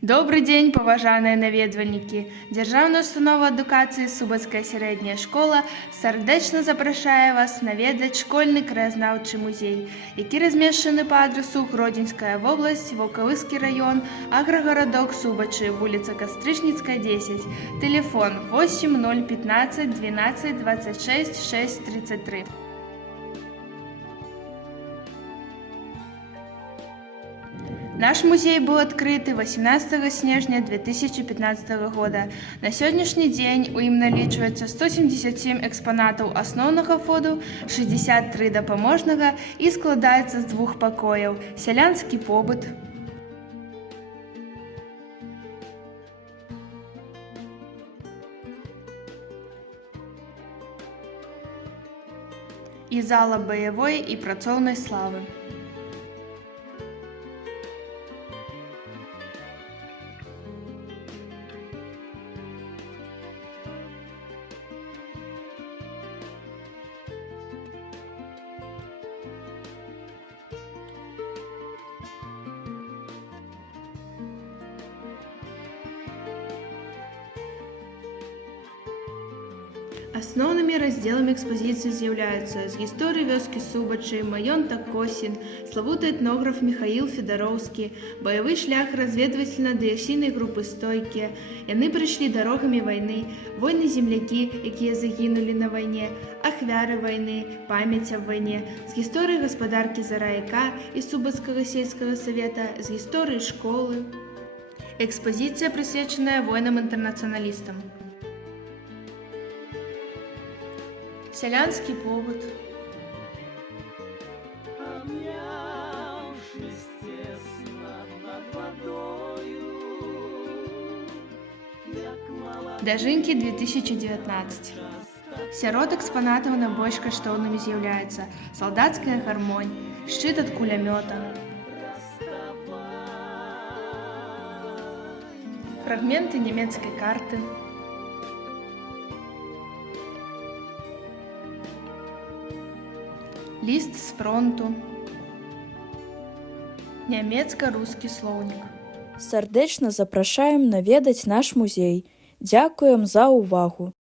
Добрый дзень, паважаныя наведвальнікі! Дзяржаўная установа адукацыі Субацкая сярэдняя школа сардэчна запрашае вас наведаць школьны краязнаўчы музей, які размешчаны па адрасу Гродзенская вобласць, Ваўкавыскі раён, аграгарадок Субачы, вуліца Кастрычніцкая, 10, тэлефон 8 015 12 26 633. Наш музей быў адкрыты 18 снежня 2015 года. На сённяшні дзень у ім налічваецца 177 экспанатаў асноўнага фонду, 63 дапаможнага і складаецца з 2 пакояў: сялянскі побыт, і зала баявой і працоўнай славы. Асноўнымі раздзеламі экспазіцыі з'яўляюцца з гісторыі вёскі Субачы, маёнтак Косін, славуты этнограф Міхаіл Федароўскі, баявы шлях разведвальна-дыверсійнай групы «Стойкі». Яны прыйшлі дарогамі вайны, войны-землякі, якія загінулі на вайне, ахвяры вайны, памяць аб вайне, з гісторыі гаспадаркі Зараяка і Субацкага сельскага савета, з гісторыі школы. Экспазіцыя прысвечаная воінам-інтэрнацыяналістам. Сялянскі побыт, дажынкі 2019. Сярод экспанатаў найбольш каштоўнымі з'яўляецца салдацкая гармонь, шчыт ад кулямёта, фрагменты нямецкай карты, ліст з фронту, нямецка-рускі слоўнік. Сардэчна запрашаем наведаць наш музей. Дзякуем за ўвагу!